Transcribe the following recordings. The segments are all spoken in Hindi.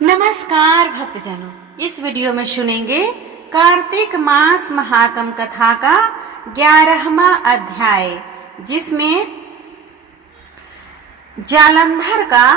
नमस्कार भक्तजनों, इस वीडियो में सुनेंगे कार्तिक मास महात्म कथा का 11वां अध्याय, जिसमें जालंधर का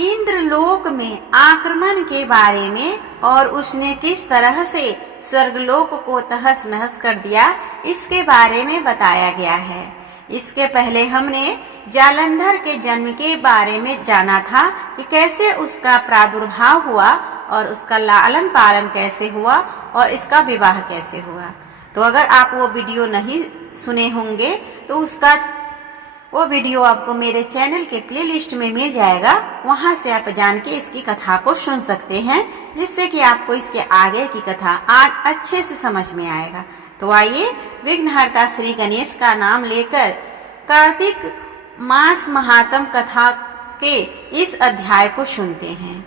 इंद्रलोक में आक्रमण के बारे में और उसने किस तरह से स्वर्गलोक को तहस नहस कर दिया इसके बारे में बताया गया है। इसके पहले हमने जालंधर के जन्म के बारे में जाना था कि कैसे उसका प्रादुर्भाव हुआ और उसका लालन पालन कैसे हुआ और इसका विवाह कैसे हुआ। तो अगर आप वो वीडियो नहीं सुने होंगे तो वो वीडियो आपको मेरे चैनल के प्लेलिस्ट में मिल जाएगा। वहां से आप जान के इसकी कथा को सुन सकते हैं, जिससे कि आपको इसके आगे की कथा अच्छे से समझ में आएगा। तो आइए विघ्नहर्ता श्री गणेश का नाम लेकर कार्तिक मास महात्म कथा के इस अध्याय को सुनते हैं।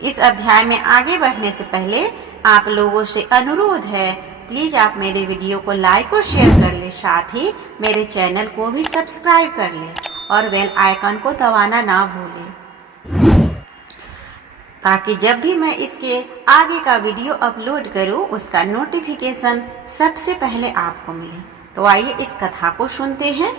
इस अध्याय में आगे बढ़ने से पहले आप लोगों से अनुरोध है, प्लीज आप मेरे वीडियो को लाइक और शेयर कर ले, साथ ही मेरे चैनल को भी सब्सक्राइब कर ले और बेल आइकन को दबाना ना भूलें, ताकि जब भी मैं इसके आगे का वीडियो अपलोड करूं उसका नोटिफिकेशन सबसे पहले आपको मिले। तो आइए इस कथा को सुनते हैं।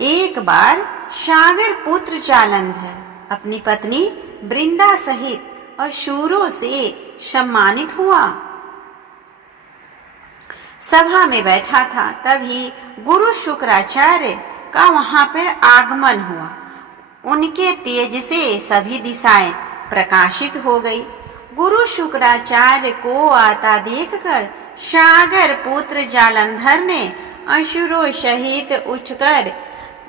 एक बार सागर पुत्र जालंधर अपनी पत्नी वृंदा सहित असुरों से सम्मानित हुआ। सभा में बैठा था, तभी गुरु शुक्राचार्य का वहां पर आगमन हुआ। उनके तेज से सभी दिशाएं प्रकाशित हो गई। गुरु शुक्राचार्य को आता देखकर सागर पुत्र जालंधर ने असुरों सहित उठकर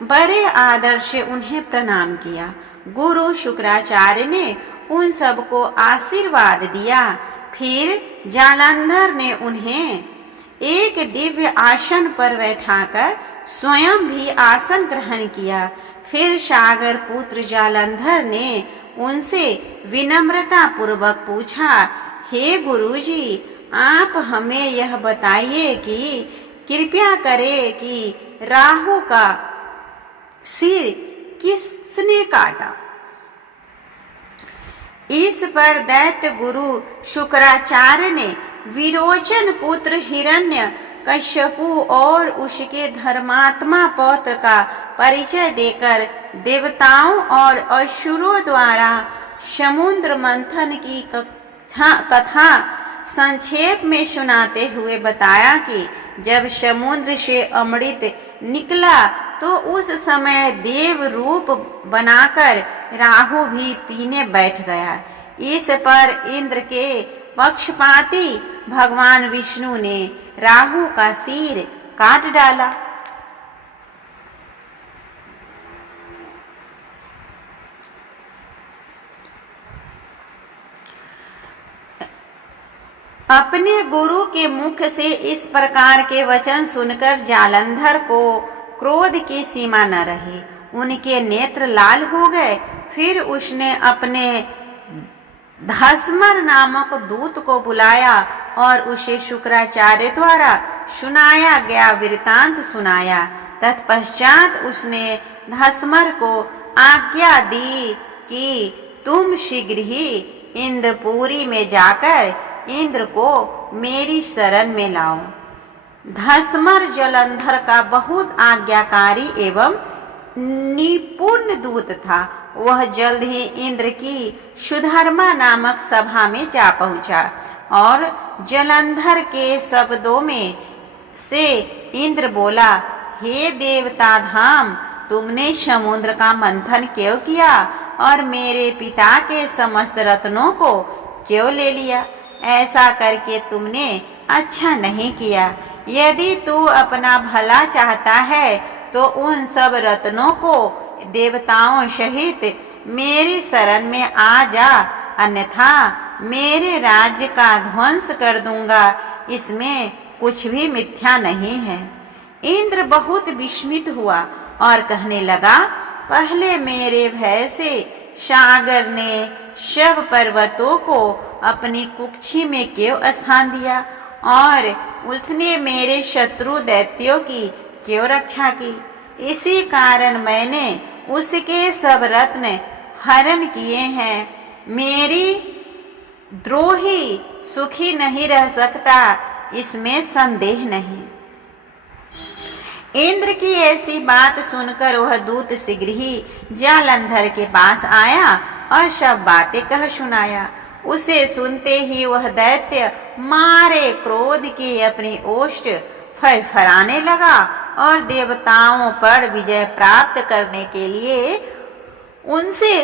बड़े आदर से उन्हें प्रणाम किया। गुरु शुक्राचार्य ने उन सबको आशीर्वाद दिया। फिर जालंधर ने उन्हें एक दिव्य आसन पर बैठाकर स्वयं भी आसन ग्रहण किया। फिर सागर पुत्र जालंधर ने उनसे विनम्रता पूर्वक पूछा, हे गुरुजी, आप हमें यह बताइए कि कृपया करें कि राहु का सिर किसने काटा। इस पर दैत्य गुरु शुक्राचार्य ने विरोचन पुत्र हिरण्य कश्यपु और उसके धर्मात्मा पौत्र का परिचय देकर देवताओं और असुरों द्वारा समुद्र मंथन की कथा संक्षेप में सुनाते हुए बताया कि जब समुद्र से अमृत निकला तो उस समय देव रूप बनाकर राहु भी पीने बैठ गया। इस पर इंद्र के पक्षपाती भगवान विष्णु ने राहु का सिर काट डाला। अपने गुरु के मुख से इस प्रकार के वचन सुनकर जालंधर को क्रोध की सीमा न रही। उनके नेत्र लाल हो गए। फिर उसने अपने धस्मर नामक दूत को बुलाया और उसे शुक्राचार्य द्वारा सुनाया गया वृतांत सुनाया। तत्पश्चात उसने धस्मर को आज्ञा दी कि तुम शीघ्र ही इंद्रपुरी में जाकर इंद्र को मेरी शरण में लाओ। धस्मर जालंधर का बहुत आज्ञाकारी एवं निपुण दूत था। वह जल्द ही इंद्र की सुधर्मा नामक सभा में जा पहुंचा और जालंधर के शब्दों में से इंद्र बोला, हे देवता धाम, तुमने समुद्र का मंथन क्यों किया और मेरे पिता के समस्त रत्नों को क्यों ले लिया? ऐसा करके तुमने अच्छा नहीं किया। यदि तू अपना भला चाहता है तो उन सब रत्नों को देवताओं सहित मेरी शरण में आ जा, अन्यथा मेरे राज्य का ध्वंस कर दूंगा। इसमें कुछ भी मिथ्या नहीं है। इंद्र बहुत विस्मित हुआ और कहने लगा, पहले मेरे भय से सागर ने सब पर्वतों को अपनी कुक्षी में क्यों स्थान दिया और उसने मेरे शत्रु दैत्यों की क्यों रक्षा की? इसी कारण मैंने उसके सब रत्न हरण किए हैं। मेरी द्रोही सुखी नहीं रह सकता, इसमें संदेह नहीं। इंद्र की ऐसी बात सुनकर वह दूत शीघ्र ही जालंधर के पास आया और सब बातें कह सुनाया। उसे सुनते ही वह दैत्य मारे क्रोध के अपनी ओष्ठ फरफराने लगा और देवताओं पर विजय प्राप्त करने के लिए उनसे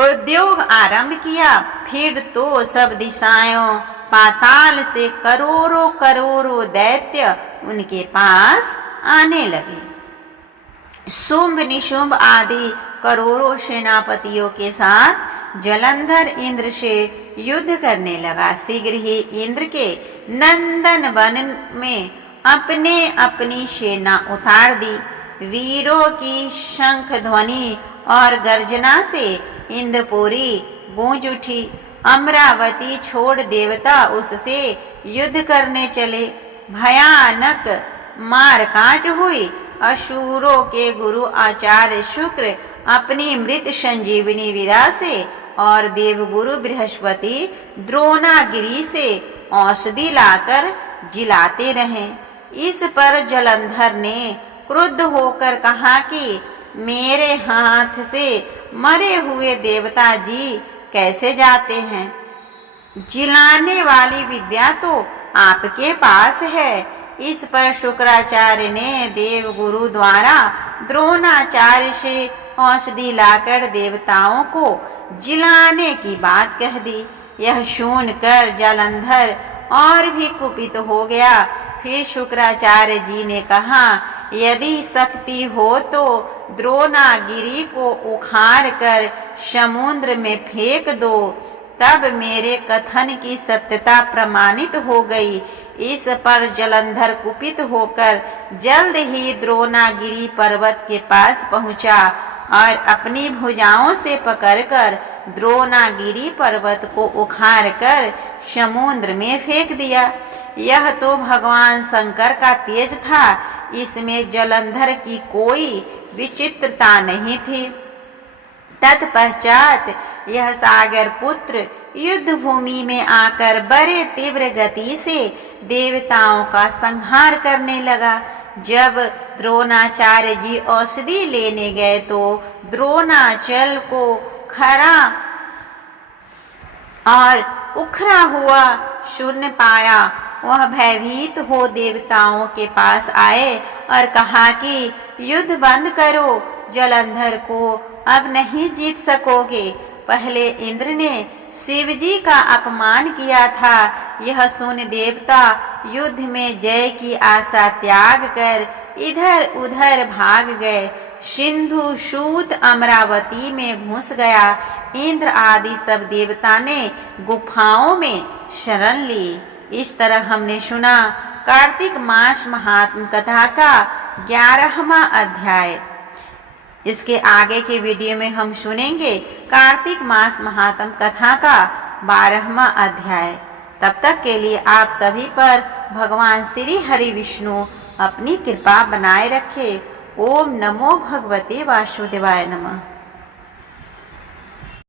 उद्योग आरंभ किया। फिर तो सब दिशाओं पाताल से करोड़ों करोड़ों दैत्य उनके पास आने लगे। शुंभ निशुंभ आदि करोड़ों सेनापतियों के साथ जलंधर इंद्र से युद्ध करने लगा। शीघ्र ही इंद्र के नंदन वन में अपने अपनी सेना उतार दी। वीरों की शंख ध्वनि और गर्जना से इंद्रपुरी गूंज उठी। अमरावती छोड़ देवता उससे युद्ध करने चले। भयानक मारकाट हुई। असुरों के गुरु आचार्य शुक्र अपनी मृत संजीवनी विदा से और देवगुरु बृहस्पति द्रोणागिरी से औषधि लाकर जिलाते रहे। इस पर जलंधर ने क्रुद्ध होकर कहा कि मेरे हाथ से मरे हुए देवता जी कैसे जाते हैं? जिलाने वाली विद्या तो आपके पास है। इस पर शुक्राचार्य ने देवगुरु द्वारा द्रोणाचार्य से औषधि लाकर देवताओं को जिलाने की बात कह दी। यह सुनकर जालंधर और भी कुपित हो गया। फिर शुक्राचार्य जी ने कहा, यदि शक्ति हो तो द्रोणागिरी को उखाड़ कर समुद्र में फेंक दो। तब मेरे कथन की सत्यता प्रमाणित हो गई। इस पर जलंधर कुपित होकर जल्द ही द्रोणागिरी पर्वत के पास पहुंचा और अपनी भुजाओं से पकड़कर द्रोणागिरी पर्वत को उखाड़कर समुद्र में फेंक दिया। यह तो भगवान शंकर का तेज था। इसमें जलंधर की कोई विचित्रता नहीं थी। तत्पश्चात यह सागर पुत्र युद्ध भूमि में आकर बड़े तीव्र गति से देवताओं का संहार करने लगा। जब द्रोणाचार्य जी औषधि लेने गए तो द्रोणाचल को खरा और उखड़ा हुआ सुन पाया। वह भयभीत हो देवताओं के पास आए और कहा कि युद्ध बंद करो, जलंधर को अब नहीं जीत सकोगे। पहले इंद्र ने शिव जी का अपमान किया था। यह सुन देवता युद्ध में जय की आशा त्याग कर इधर उधर भाग गए। सिंधु सूत अमरावती में घुस गया। इंद्र आदि सब देवता ने गुफाओं में शरण ली। इस तरह हमने सुना कार्तिक मास महात्म कथा का 11वां अध्याय। इसके आगे के वीडियो में हम सुनेंगे कार्तिक मास महात्म कथा का 12वां अध्याय। तब तक के लिए आप सभी पर भगवान श्री हरि विष्णु अपनी कृपा बनाए रखे। ओम नमो भगवते वासुदेवाय नमः।